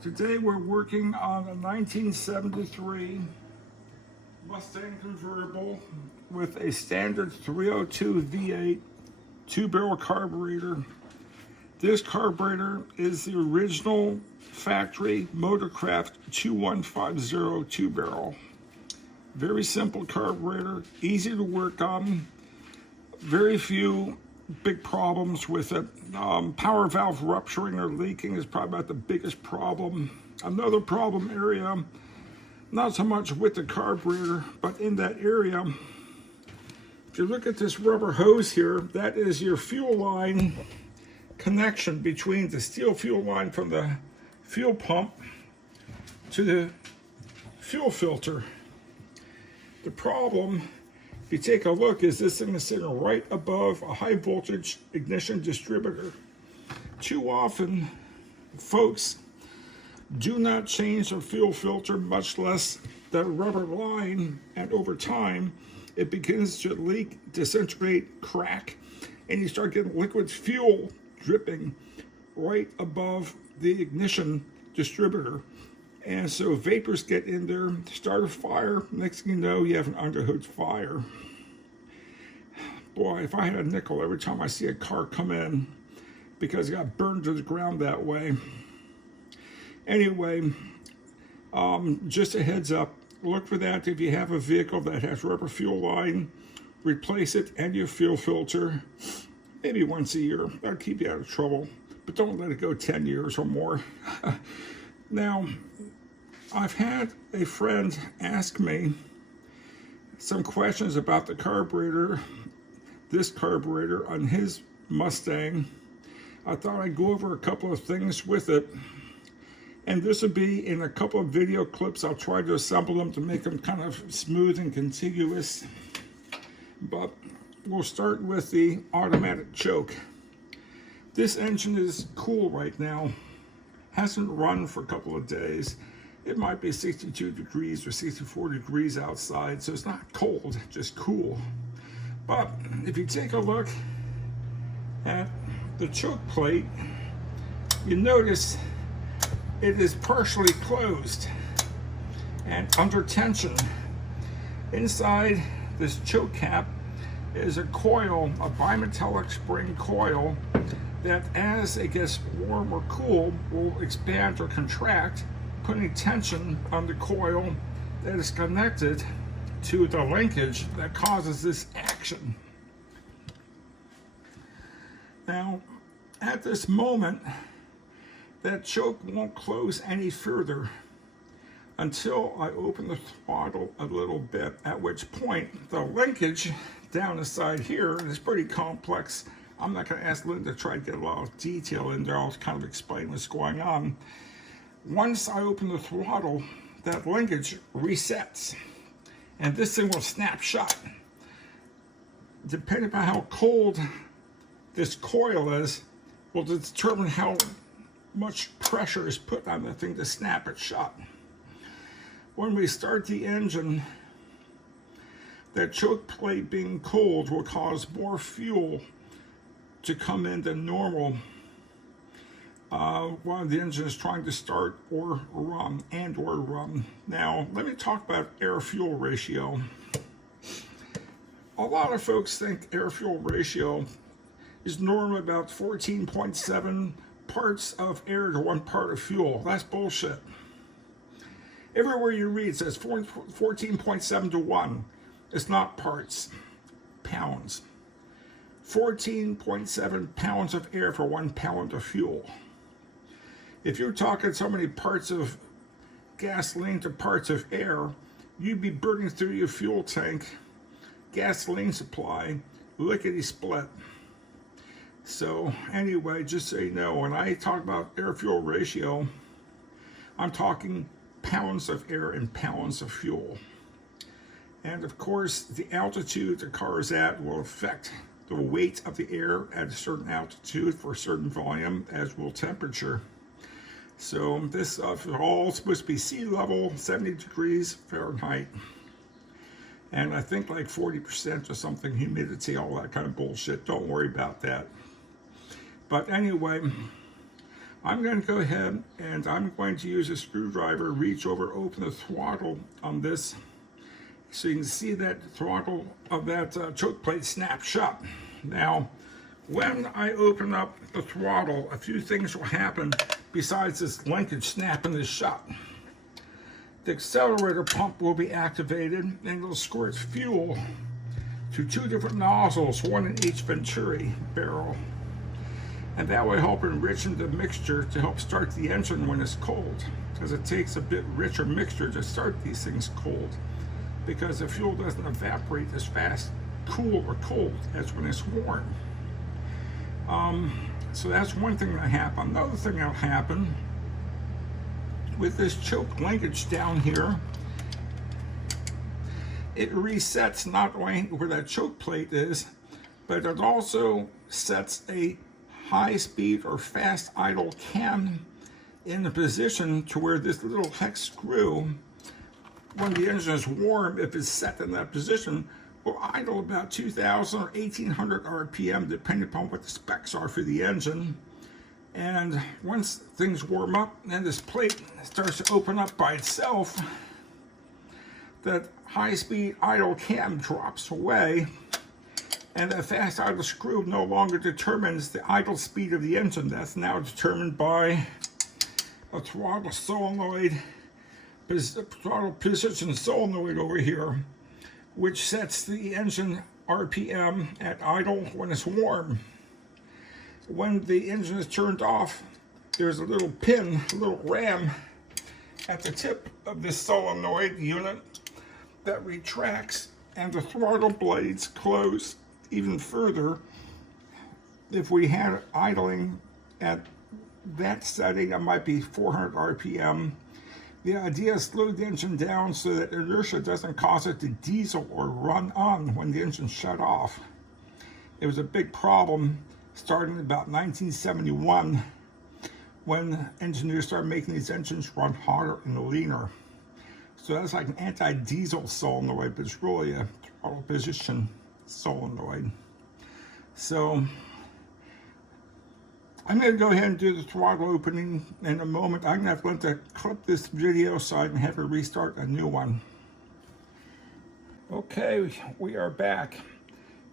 Today we're working on a 1973 Mustang convertible with a standard 302 V8 two-barrel carburetor. This carburetor is the original factory Motorcraft 2150 two-barrel. Very simple carburetor, easy to work on, very few big problems with it. Power valve rupturing or leaking is probably about the biggest problem. Another problem area, not so much with the carburetor, but in that area, if you look at this rubber hose here, that is your fuel line connection between the steel fuel line from the fuel pump to the fuel filter. The problem, if you take a look, is this thing is sitting right above a high voltage ignition distributor. Too often, folks do not change the fuel filter, much less the rubber line, and over time, it begins to leak, disintegrate, crack, and you start getting liquid fuel dripping right above the ignition distributor. And so vapors get in there, start a fire. Next thing you know, you have an underhood fire. Boy, if I had a nickel every time I see a car come in because it got burned to the ground that way. Anyway, just a heads up, look for that if you have a vehicle that has rubber fuel line, replace it and your fuel filter maybe once a year. That'll keep you out of trouble, but don't let it go 10 years or more. Now, I've had a friend ask me some questions about the carburetor, this carburetor on his Mustang. I thought I'd go over a couple of things with it, and this will be in a couple of video clips. I'll try to assemble them to make them kind of smooth and contiguous, but we'll start with the automatic choke. This engine is cool right now. Hasn't run for a couple of days. It might be 62 degrees or 64 degrees outside, so it's not cold, just cool. But if you take a look at the choke plate, you notice it is partially closed and under tension. Inside this choke cap is a coil, a bimetallic spring coil, that as it gets warm or cool will expand or contract, putting tension on the coil that is connected to the linkage that causes this action. Now, at this moment, that choke won't close any further until I open the throttle a little bit, at which point the linkage down the side here is pretty complex. I'm not going to ask Linda to try to get a lot of detail in there. I'll kind of explain what's going on. Once I open the throttle, that linkage resets, and this thing will snap shut. Depending on how cold this coil is, will determine how much pressure is put on the thing to snap it shut. When we start the engine, that choke plate being cold will cause more fuel to come in than normal while the engine is trying to start or run. Now, let me talk about air-fuel ratio. A lot of folks think air-fuel ratio is normally about 14.7 parts of air to 1 part of fuel. That's bullshit. Everywhere you read it says 14.7 to 1. It's not parts, pounds. 14.7 pounds of air for 1 pound of fuel. If you're talking so many parts of gasoline to parts of air, you'd be burning through your fuel tank, gasoline supply, lickety split. So anyway, just so you know, when I talk about air-fuel ratio, I'm talking pounds of air and pounds of fuel. And of course, the altitude the car is at will affect the weight of the air at a certain altitude for a certain volume, as will temperature. So this is all supposed to be sea level, 70 degrees Fahrenheit. And I think like 40% or something humidity, all that kind of bullshit. Don't worry about that. But anyway, I'm going to go ahead and I'm going to use a screwdriver, reach over, open the throttle on this, so you can see that throttle of that choke plate snap shut. Now, when I open up the throttle, a few things will happen besides this linkage snapping this shut. The accelerator pump will be activated and it'll squirt fuel to two different nozzles, one in each venturi barrel. And that will help enrich the mixture to help start the engine when it's cold, because it takes a bit richer mixture to start these things cold, because the fuel doesn't evaporate as fast, cool or cold, as when it's warm. So that's one thing that happened. Another thing that'll happen with this choke linkage down here, it resets not only where that choke plate is, but it also sets a high speed or fast idle cam in a position to where this little hex screw, when the engine is warm, if it's set in that position, will idle about 2,000 or 1,800 RPM, depending upon what the specs are for the engine. And once things warm up and this plate starts to open up by itself, that high-speed idle cam drops away, and the fast idle screw no longer determines the idle speed of the engine. That's now determined by a throttle solenoid, throttle position solenoid over here, which sets the engine RPM at idle when it's warm. When the engine is turned off, there's a little pin, a little ram at the tip of this solenoid unit that retracts, and the throttle blades close even further. If we had it idling at that setting, it might be 400 RPM. The idea is slow the engine down so that inertia doesn't cause it to diesel or run on when the engine's shut off. It was a big problem starting about 1971 when engineers started making these engines run hotter and leaner. So that's like an anti-diesel solenoid, but it's really a throttle position solenoid. So I'm going to go ahead and do the throttle opening in a moment. I'm going to have to clip this video so I can have to restart a new one. Okay, we are back.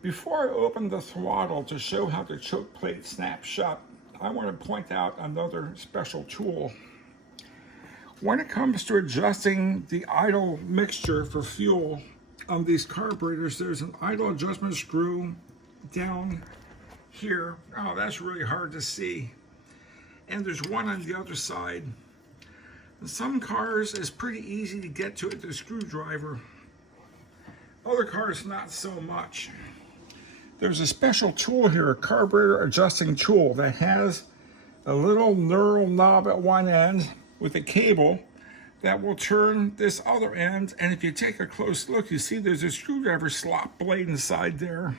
Before I open the throttle to show how the choke plate snaps shut, I want to point out another special tool. When it comes to adjusting the idle mixture for fuel on these carburetors, there's an idle adjustment screw down here. Oh, that's really hard to see. And there's one on the other side. In some cars, it's pretty easy to get to it with a screwdriver. Other cars, not so much. There's a special tool here, a carburetor adjusting tool, that has a little knurled knob at one end with a cable that will turn this other end, and if you take a close look, you see there's a screwdriver slot blade inside there.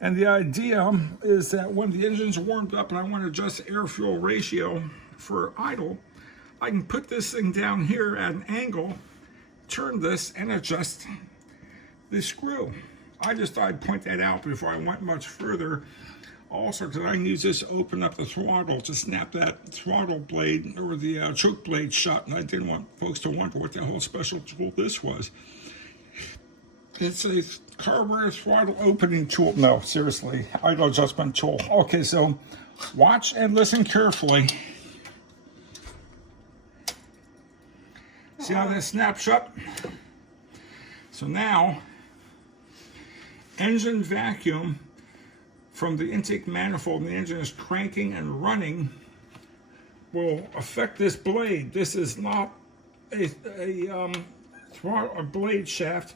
And the idea is that when the engine's warmed up and I want to adjust the air-fuel ratio for idle, I can put this thing down here at an angle, turn this, and adjust the screw. I just thought I'd point that out before I went much further. Also, because I can use this to open up the throttle to snap that throttle blade or the choke blade shut, and I didn't want folks to wonder what the whole special tool this was. It's a carburetor throttle opening tool. No, seriously, idle adjustment tool. Okay, so watch and listen carefully. See how that snaps shut? So now, engine vacuum from the intake manifold, and the engine is cranking and running, will affect this blade. This is not a blade shaft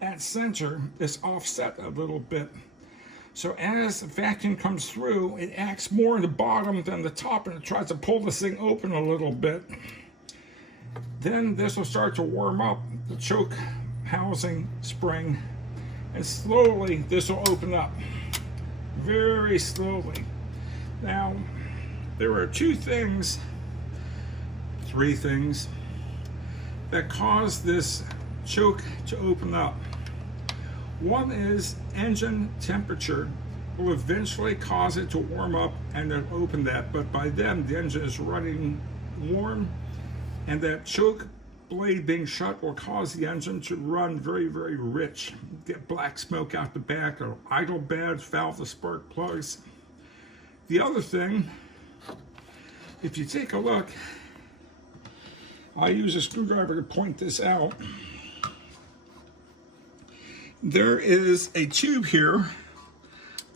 at center. It's offset a little bit. So as the vacuum comes through, it acts more in the bottom than the top, and it tries to pull this thing open a little bit. Then this will start to warm up the choke housing spring, and slowly this will open up. Very slowly. Now, there are three things that cause this choke to open up. One is engine temperature. will eventually cause it to warm up and then open that. But by then, the engine is running warm, and that choke blade being shut will cause the engine to run very, very rich. Get black smoke out the back, or idle beds, valve to spark plugs. The other thing, if you take a look, I use a screwdriver to point this out. There is a tube here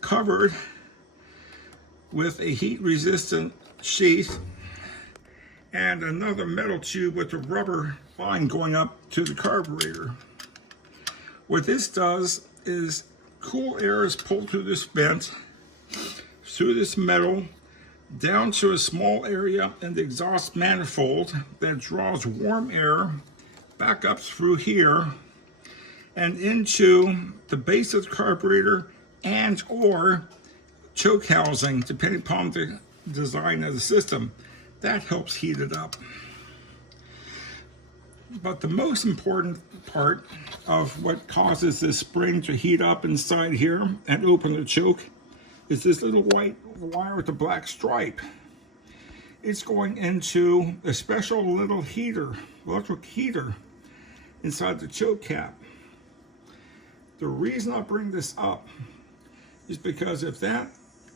covered with a heat-resistant sheath and another metal tube with a rubber line going up to the carburetor. What this does is cool air is pulled through this vent, through this metal, down to a small area in the exhaust manifold that draws warm air back up through here and into the base of the carburetor and or choke housing, depending upon the design of the system. That helps heat it up. But the most important part of what causes this spring to heat up inside here and open the choke is this little white wire with a black stripe. It's going into a special little heater, electric heater, inside the choke cap. The reason I bring this up is because if that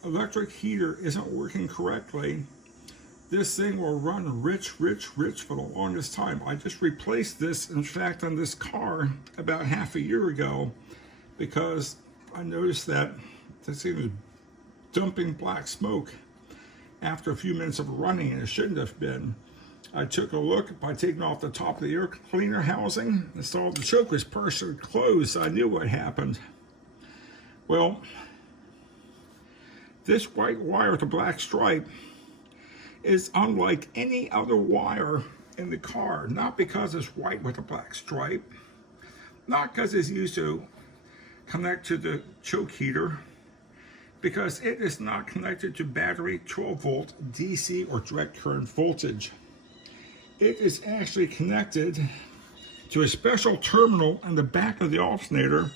electric heater isn't working correctly, this thing will run rich for the longest time. I just replaced this, in fact, on this car about half a year ago, because I noticed that this thing was dumping black smoke after a few minutes of running, and it shouldn't have been. I took a look by taking off the top of the air cleaner housing and saw the choke was partially closed, so I knew what happened. Well, this white wire with a black stripe is unlike any other wire in the car, not because it's white with a black stripe, not because it's used to connect to the choke heater, because it is not connected to battery 12-volt DC or direct current voltage. It is actually connected to a special terminal in the back of the alternator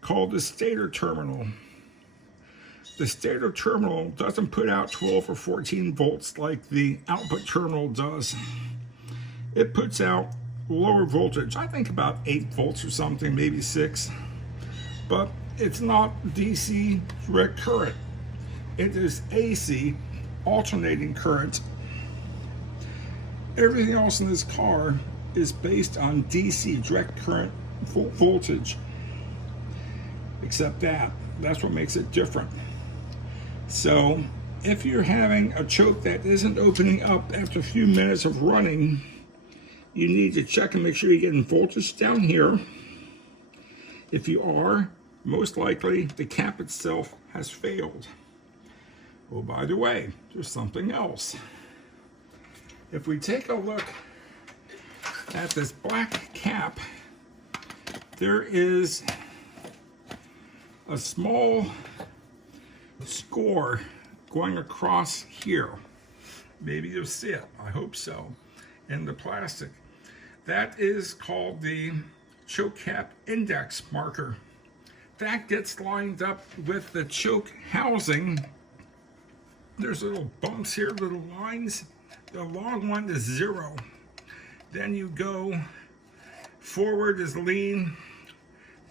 called the stator terminal. The stator terminal doesn't put out 12 or 14 volts like the output terminal does. It puts out lower voltage, I think about 8 volts or something, maybe 6. But it's not DC direct current. It is AC, alternating current. Everything else in this car is based on DC, direct current voltage. Except that. That's what makes it different. So if you're having a choke that isn't opening up after a few minutes of running, you need to check and make sure you're getting voltage down here. If you are, most likely the cap itself has failed. Oh, by the way, there's something else. If we take a look at this black cap, there is a small score going across here. Maybe you'll see it, I hope so, in the plastic. That is called the choke cap index marker. That gets lined up with the choke housing. There's little bumps here, little lines. The long one is 0. Then you go forward is lean,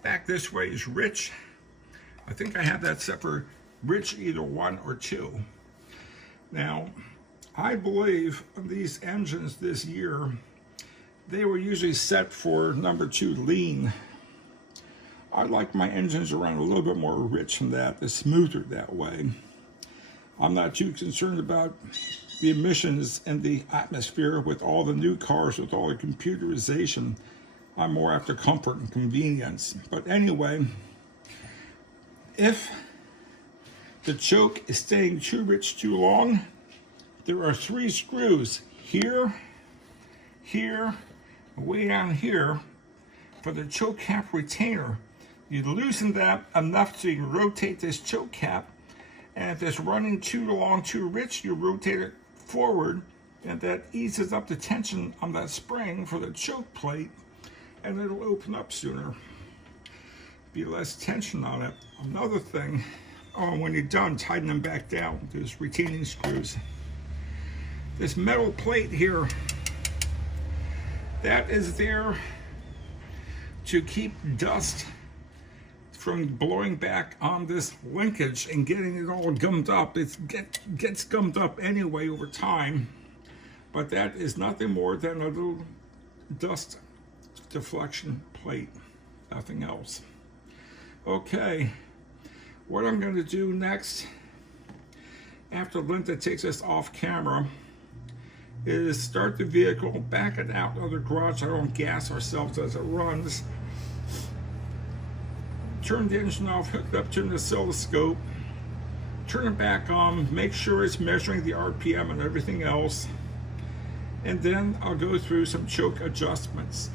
back this way is rich. I think I have that set for rich, either 1 or 2. Now, I believe these engines this year, they were usually set for number 2 lean. I like my engines to run a little bit more rich than that. It's smoother that way. I'm not too concerned about the emissions in the atmosphere with all the new cars, with all the computerization. I'm more after comfort and convenience. But anyway, if the choke is staying too rich too long, there are 3 screws here, here, and way down here for the choke cap retainer. You loosen that enough so you can rotate this choke cap, and if it's running too long, too rich, you rotate it forward, and that eases up the tension on that spring for the choke plate, and it'll open up sooner. Be less tension on it. Another thing, when you're done, tighten them back down. There's retaining screws. This metal plate here, that is there to keep dust from blowing back on this linkage and getting it all gummed up. It gets gummed up anyway over time, but that is nothing more than a little dust deflection plate, nothing else. Okay, what I'm going to do next, after Linda takes us off camera, is start the vehicle, back it out of the garage. I don't gas ourselves as it runs. Turn the engine off, hook it up to an oscilloscope, turn it back on, make sure it's measuring the RPM and everything else, and then I'll go through some choke adjustments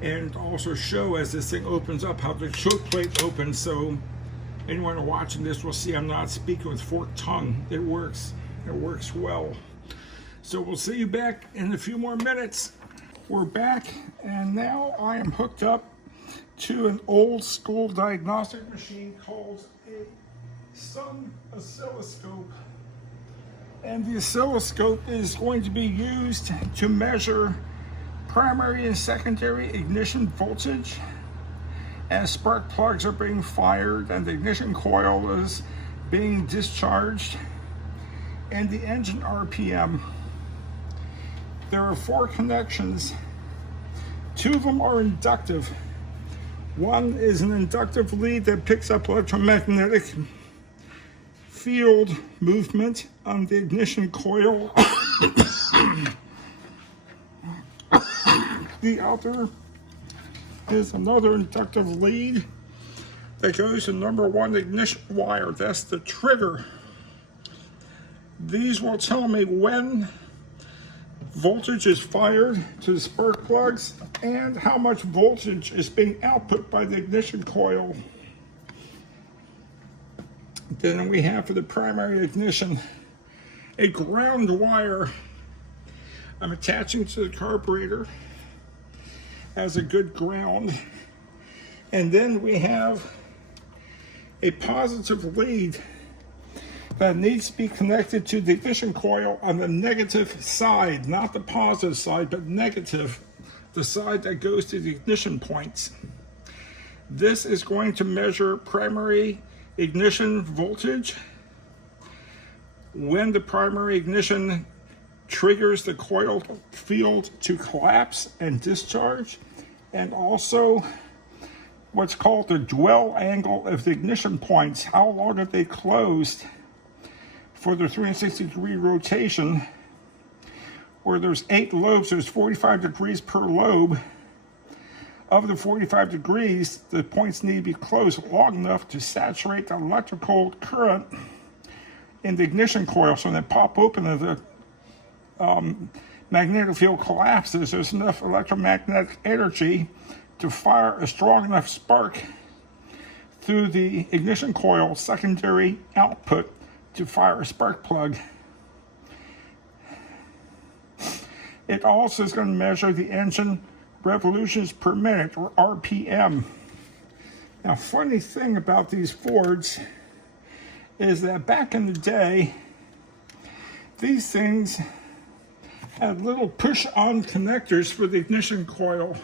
and also show, as this thing opens up, how the choke plate opens, so anyone watching this will see I'm not speaking with forked tongue. It works well. So we'll see you back in a few more minutes. We're back, and now I am hooked up to an old school diagnostic machine called a Sun oscilloscope. And the oscilloscope is going to be used to measure primary and secondary ignition voltage as spark plugs are being fired and the ignition coil is being discharged, and the engine RPM. There are 4 connections. 2 of them are inductive. One is an inductive lead that picks up electromagnetic field movement on the ignition coil. The other is another inductive lead that goes to number 1 ignition wire. That's the trigger. These will tell me when voltage is fired to the spark plugs and how much voltage is being output by the ignition coil. Then we have, for the primary ignition, a ground wire I'm attaching to the carburetor as a good ground. And then we have a positive lead that needs to be connected to the ignition coil on the negative side, not the positive side, but negative, the side that goes to the ignition points. This is going to measure primary ignition voltage when the primary ignition triggers the coil field to collapse and discharge, and also what's called the dwell angle of the ignition points. How long are they closed for their 360-degree rotation? Where there's 8 lobes, there's 45 degrees per lobe. Of the 45 degrees, the points need to be closed long enough to saturate the electrical current in the ignition coil. So when they pop open and the magnetic field collapses, there's enough electromagnetic energy to fire a strong enough spark through the ignition coil secondary output to fire a spark plug. It also is going to measure the engine revolutions per minute, or RPM. Now, funny thing about these Fords is that back in the day, these things had little push-on connectors for the ignition coil.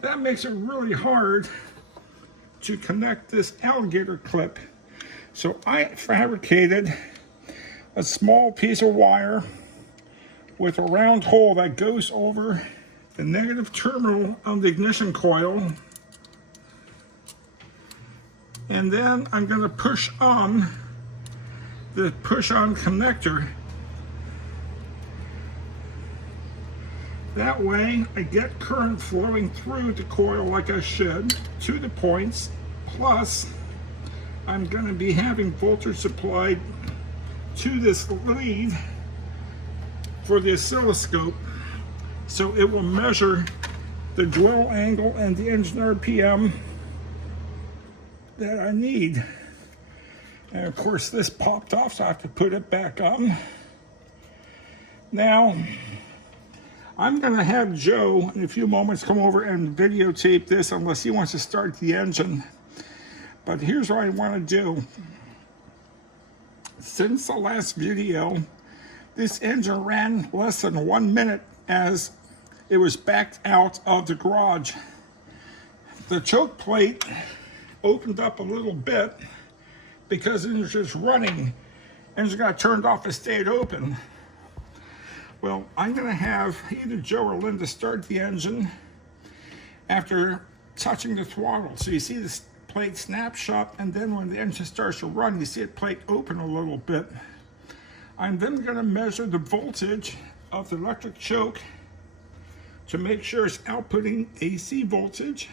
That makes it really hard to connect this alligator clip. So I fabricated a small piece of wire with a round hole that goes over the negative terminal on the ignition coil. And then I'm going to push on the push-on connector. That way I get current flowing through the coil like I should to the points, plus I'm going to be having voltage supplied to this lead for the oscilloscope, so it will measure the dwell angle and the engine RPM that I need. And of course this popped off, so I have to put it back on. Now I'm going to have Joe in a few moments come over and videotape this, unless he wants to start the engine. But here's what I want to do. Since the last video, this engine ran less than 1 minute as it was backed out of the garage. The choke plate opened up a little bit because it was just running. Engine got turned off and stayed open. Well, I'm going to have either Joe or Linda start the engine after touching the throttle. So you see this plate snap shut, and then when the engine starts to run, you see it plate open a little bit. I'm then going to measure the voltage of the electric choke to make sure it's outputting AC voltage.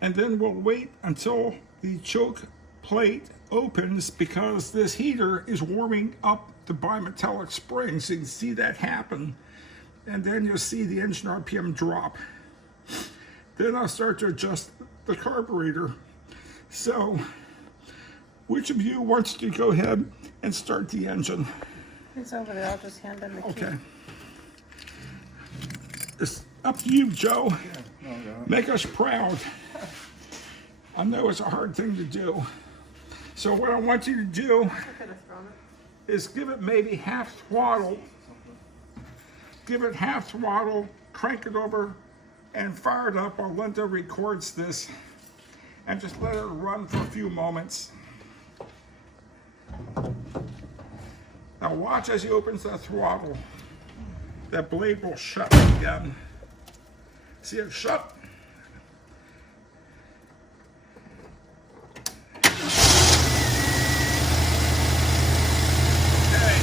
And then we'll wait until the choke plate opens because this heater is warming up the bimetallic spring. So you can see that happen. And then you'll see the engine RPM drop. Then I'll start to adjust the carburetor. So, which of you wants to go ahead and start the engine? It's over there. I'll just hand them the key. Okay. It's up to you, Joe. Make us proud. I know it's a hard thing to do. So what I want you to do is give it maybe half throttle. Give it half throttle, crank it over, and fire it up while Linda records this. And just let it run for a few moments. Now watch as he opens that throttle. That blade will shut again. See it shut? Okay.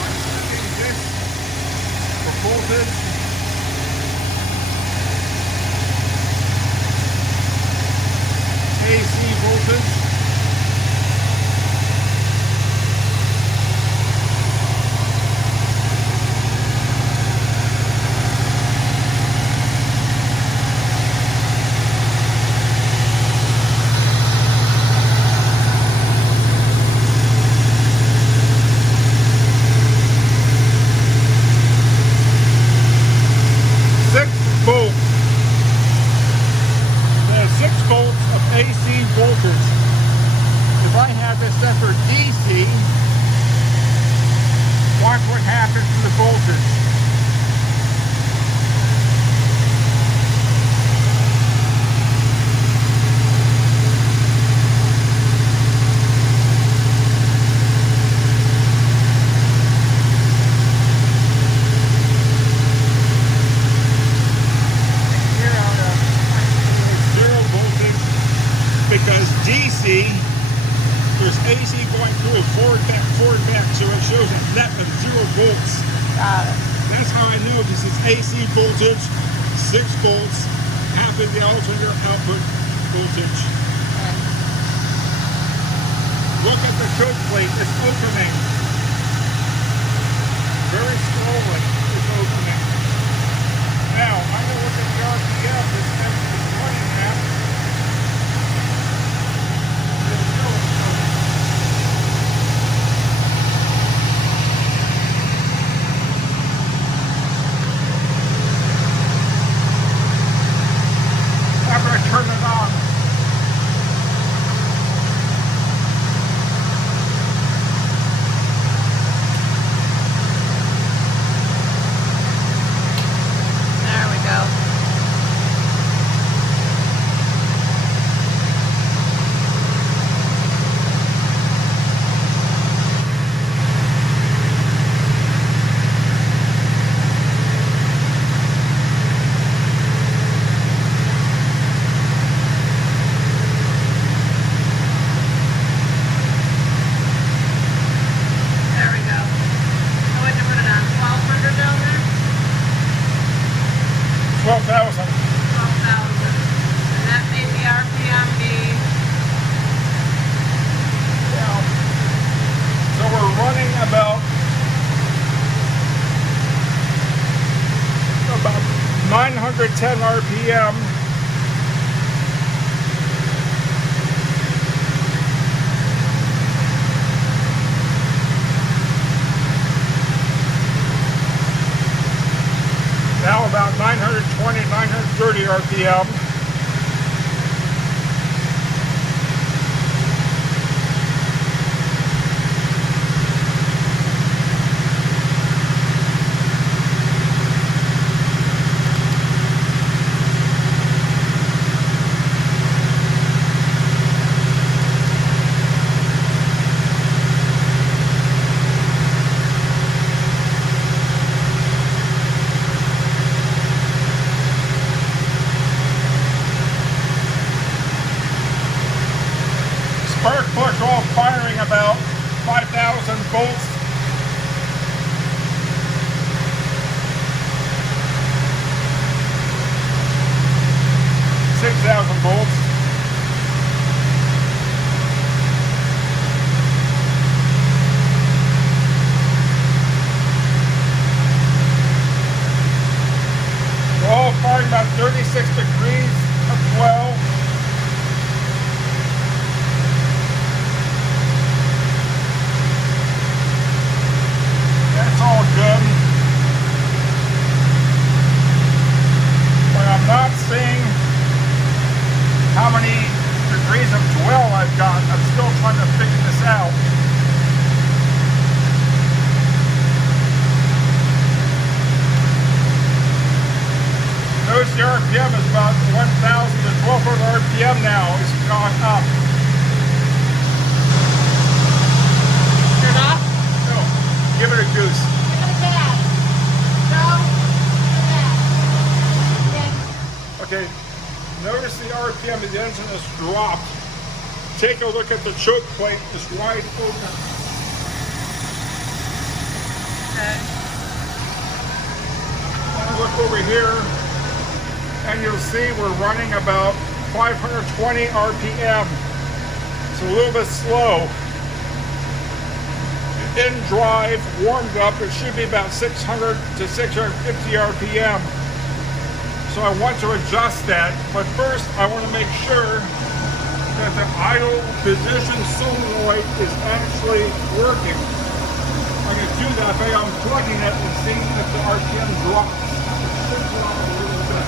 I'm setting this for voltage. AC voltage. AC voltage. If I have this set for DC, watch what happens to the voltage. Because DC, there's AC going through a forward back, so it shows a net of 0 volts. Got it. That's how I knew this is AC voltage, 6 volts, half of the alternator output voltage. Okay. Look at the choke plate, it's opening. Very slowly, it's opening. Now, I'm going to look at the RPM this engine is running at. After I turn it on. There we go. There we go. So what'd you put it on? 1200 down there? 12,000. 12,000. And that made the RPM be Yeah. So we're running about 910 RPM. 30 RPM. Spark plugs all firing about 5,000 volts. Volts. They're all firing about 36 degrees of 12. That's all good. But I'm not seeing how many degrees of dwell I've got. I'm still trying to figure this out. Notice the RPM is about 1,000 to 1,200 RPM now. It's gone up. Turn off? No, give it a goose. Give it a gas. No, give it a gas. Okay. Okay. Notice the RPM of the engine has dropped. Take a look at the choke plate. It's wide open. Okay. Now look over here, and you'll see we're running about 520 RPM. It's a little bit slow. In drive, warmed up, it should be about 600 to 650 RPM. So I want to adjust that, but first I want to make sure that the idle position solenoid is actually working. I can do that by unplugging it and seeing if the RPM drops. It should drop a little bit.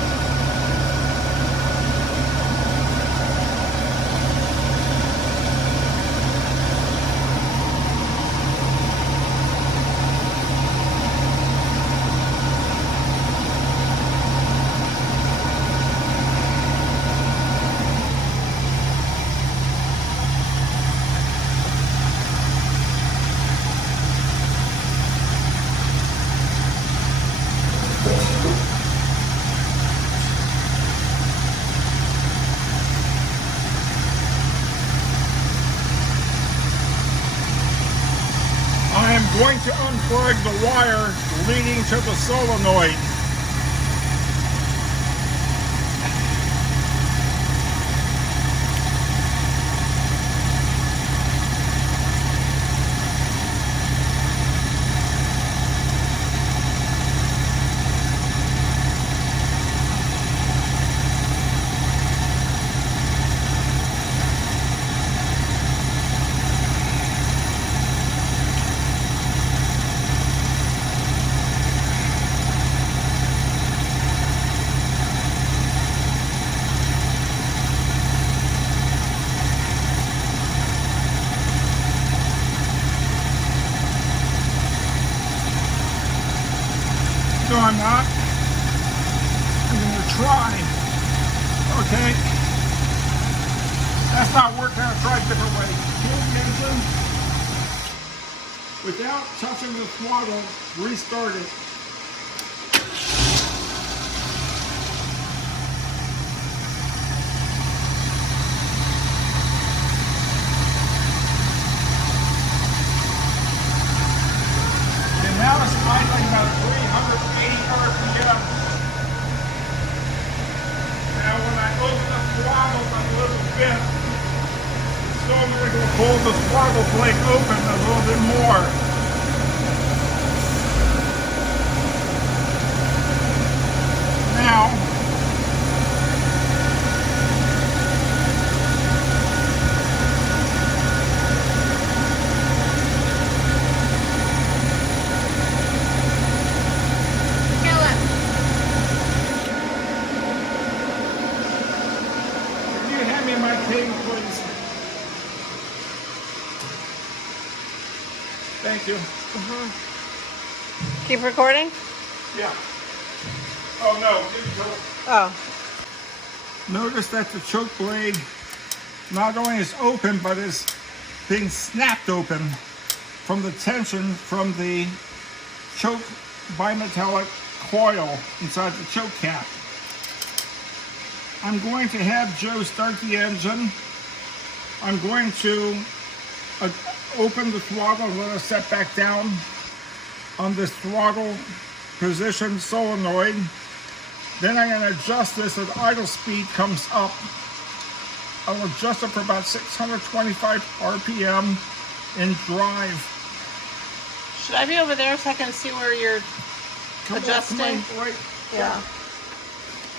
Going to unplug the wire leading to the solenoid. No, I'm not. I'm going to try. Okay. That's not working. I'll try a different way. Kill the engine. Without touching the throttle, restart it. And now it's idling about 380 RPM. Now when I open the throttle a little bit, so I'm going to pull the throttle plate open a little bit more. Now, thank you. Keep recording? Yeah. Oh no, Oh. notice that the choke blade not only is open, but is being snapped open from the tension from the choke bimetallic coil inside the choke cap. I'm going to have Joe start the engine. I'm going to open the throttle and let us set back down on this throttle position solenoid. Then I'm going to adjust this as idle speed comes up. I'll adjust it for about 625 RPM in drive. Should I be over there so I can see where you're adjusting? Right. Yeah.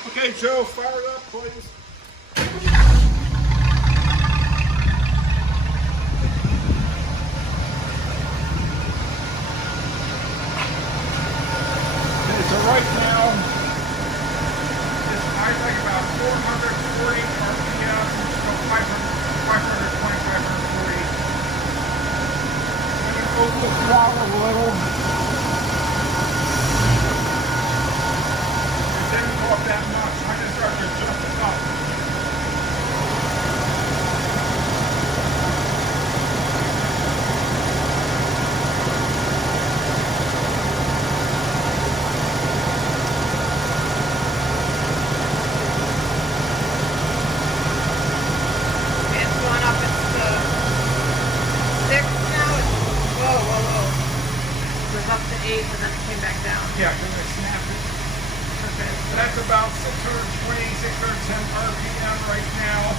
Okay, Joe, fire it up, please. Okay, so right now, it's idling about 440 RPM, so 520, 540. I'm going to open the throttle a little. Then go up that notch, trying to start to adjust it up. Okay, it's going up. It's 6 now. Whoa. It was up to 8 and then it came back down. Yeah, we're going to snap it. Okay. That's about 620, 610 RPM right now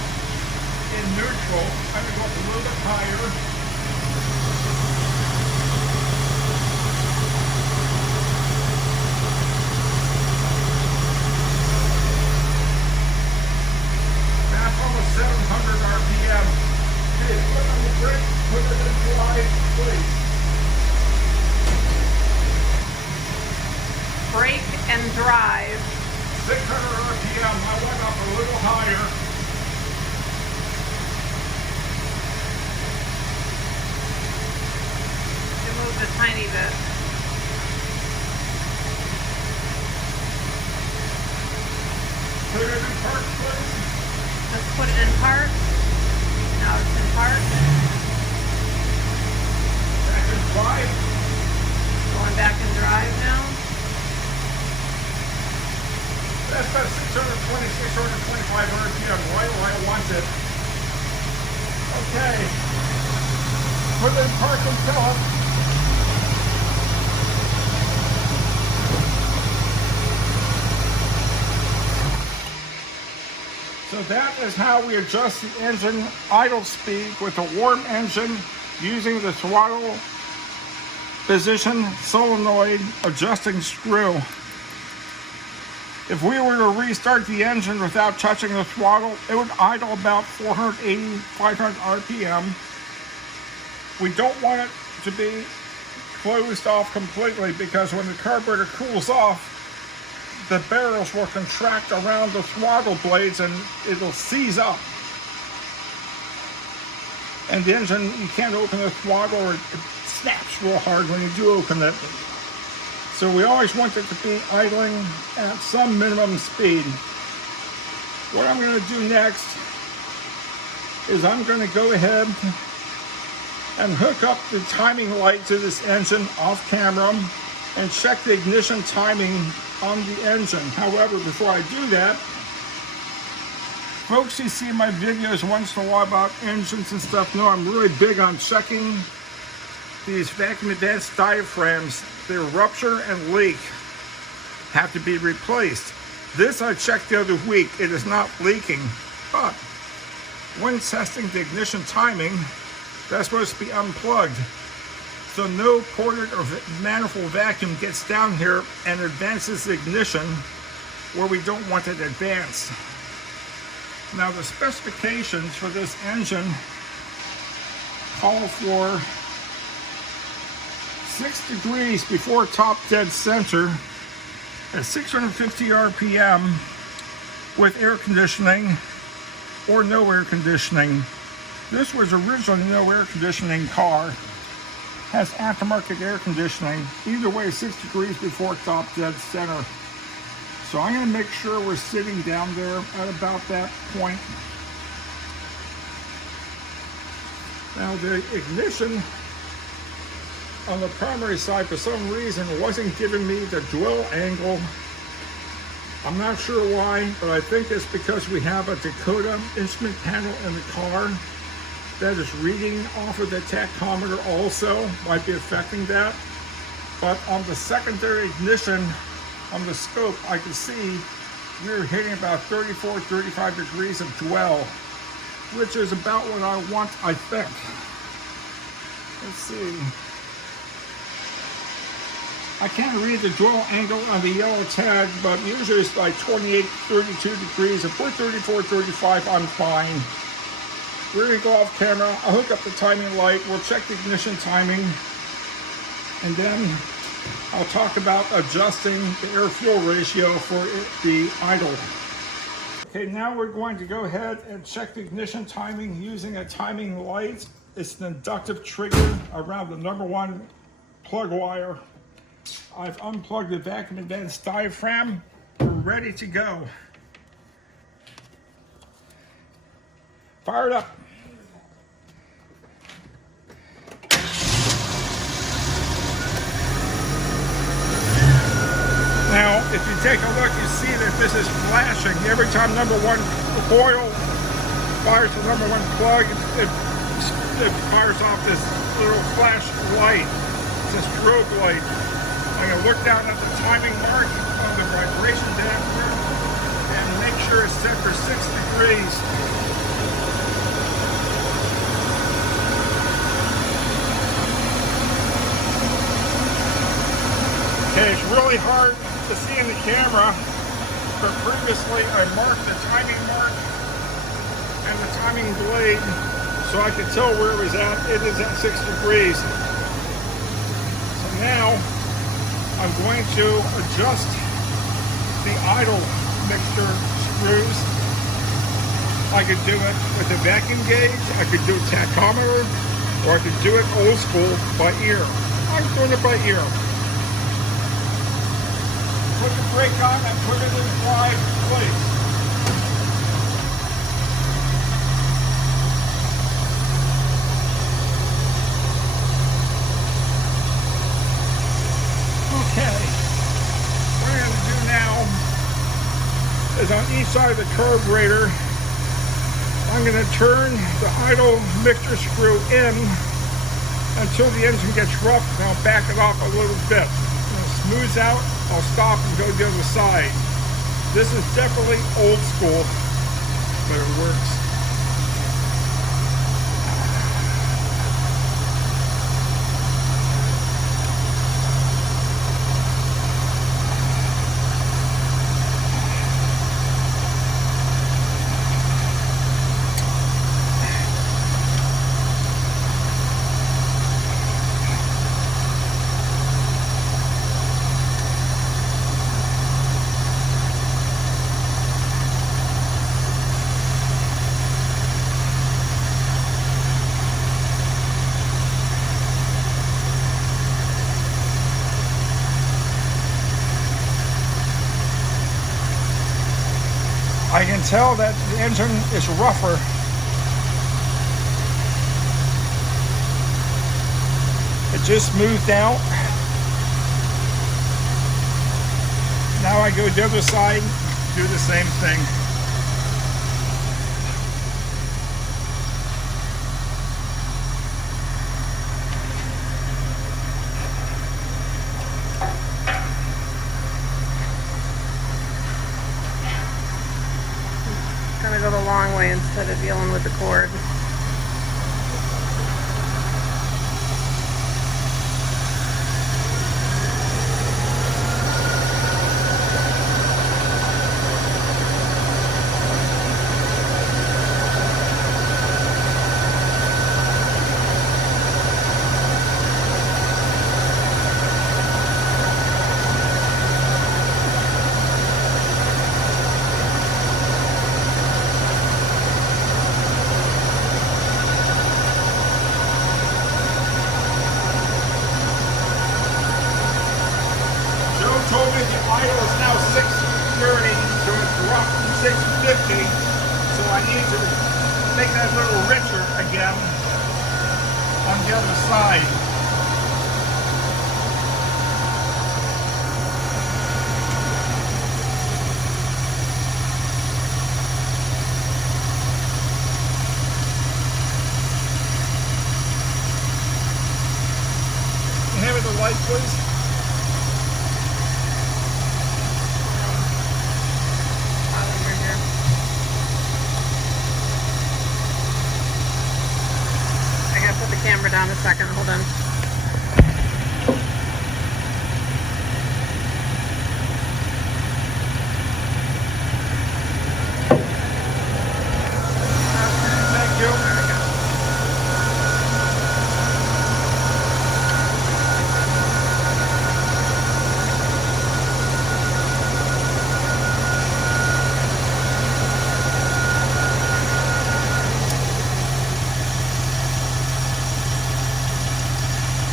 in neutral. I'm going to go up a little bit higher. That's almost 700 RPM. Okay, put on the brake, put it in drive, please. Brake and drive. 600 RPM, I went up a little higher. It moved a tiny bit. Put it in park, please. Let's put it in park. Now it's in park. Back in drive. Going back in drive now. That's about 620, 625 RPM, right where I want it. Okay. Put it in park and fill it. So that is how we adjust the engine idle speed with a warm engine using the throttle position solenoid adjusting screw. If we were to restart the engine without touching the throttle, it would idle about 480, 500 RPM. We don't want it to be closed off completely because when the carburetor cools off, the barrels will contract around the throttle blades and it'll seize up. And the engine, you can't open the throttle or it snaps real hard when you do open it. So we always want it to be idling at some minimum speed. What I'm going to do next is I'm going to go ahead and hook up the timing light to this engine off camera and check the ignition timing on the engine. However, before I do that, folks who see my videos once in a while about engines and stuff know I'm really big on checking these vacuum advanced diaphragms. They rupture and leak, have to be replaced. This I checked the other week. It is not leaking, but when testing the ignition timing, that's supposed to be unplugged. So no ported or manifold vacuum gets down here and advances the ignition where we don't want it advanced. Now the specifications for this engine call for 6 degrees before top dead center at 650 RPM with air conditioning or no air conditioning. This was originally no air conditioning car. has aftermarket air conditioning. Either way, 6 degrees before top dead center. So I'm going to make sure we're sitting down there at about that point. Now the ignition on the primary side for some reason wasn't giving me the dwell angle. I'm not sure why, but I think it's because we have a Dakota instrument panel in the car that is reading off of the tachometer also, might be affecting that. But on the secondary ignition on the scope, I can see we're hitting about 34, 35 degrees of dwell, which is about what I want, I think. Let's see. I can't read the dwell angle on the yellow tag, but usually it's like 28, 32 degrees. If we're 34, 35, I'm fine. We're gonna go off camera. I'll hook up the timing light. We'll check the ignition timing. And then I'll talk about adjusting the air-fuel ratio for the idle. Okay, now we're going to go ahead and check the ignition timing using a timing light. It's an inductive trigger around the #1 plug wire. I've unplugged the vacuum advanced diaphragm. We're ready to go. Fire it up. Now, if you take a look, you see that this is flashing. Every time #1 coil fires the #1 plug, it fires off this little flash light. It's a strobe light. I'm going to look down at the timing mark on the vibration dampener and make sure it's set for 6 degrees. Okay, it's really hard to see in the camera, but previously I marked the timing mark and the timing blade so I could tell where it was at. It is at 6 degrees. So now I'm going to adjust the idle mixture screws. I could do it with a vacuum gauge, I could do a tachometer, or I could do it old school by ear. I'm doing it by ear. Put the brake on and put it in wide place. Okay, what I'm going to do now is on each side of the carburetor, I'm going to turn the idle mixture screw in until the engine gets rough, and I'll back it off a little bit. When it smooths out, I'll stop and go to the other side. This is definitely old school, but it works. I can tell that the engine is rougher. It just smoothed out. Now I go to the other side, do the same thing. Gonna go the long way instead of dealing with the cord. so I need to make that a little richer again on the other side. Hand me the light, please. Camera down a second, hold on. Thank you. There we go.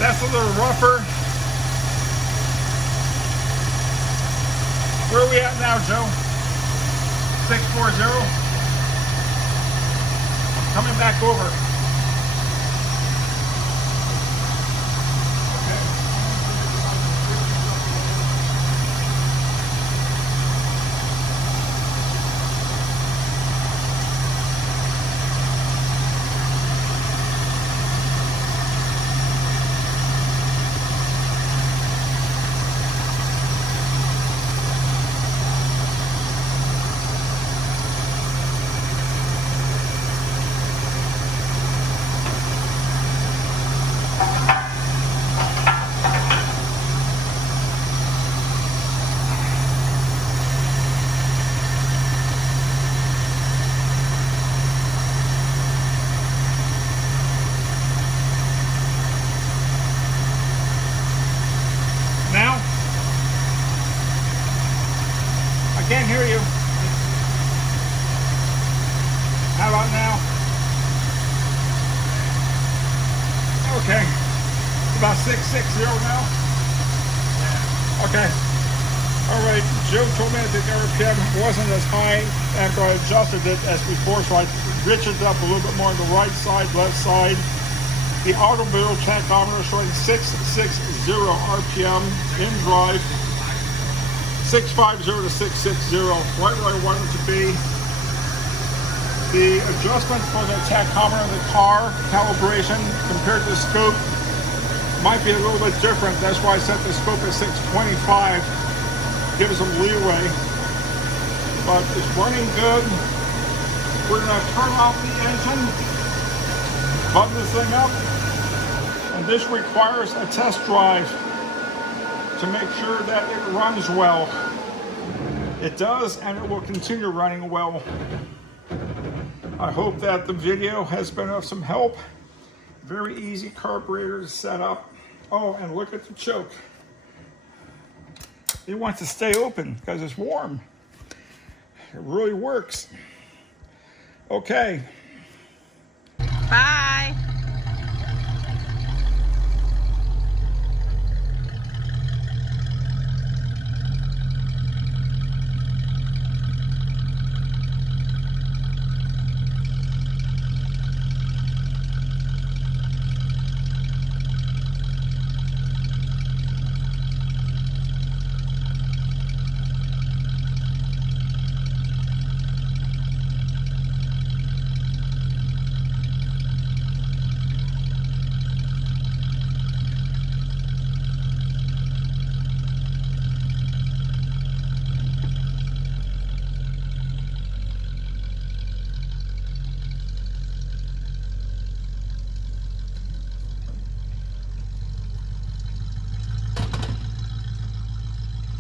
That's a little rougher. Where are we at now, Joe? 640? Coming back over. Can't hear you. How about now? Okay. About 660 now? Okay. All right. Joe told me that the RPM wasn't as high after I adjusted it as before, so I riched it up a little bit more on the right side, left side. The automobile tachometer showing 660 RPM in drive. 650 to 660, right where I want it to be. The adjustment for the tachometer in the car, calibration, compared to the scope, might be a little bit different. That's why I set the scope at 625, give it some leeway. But it's running good. We're gonna turn off the engine, button this thing up, and this requires a test drive to make sure that it runs well. It does, and it will continue running well. I hope that the video has been of some help. Very easy carburetor to set up. Oh, and look at the choke. It wants to stay open because it's warm. It really works. Okay. Bye.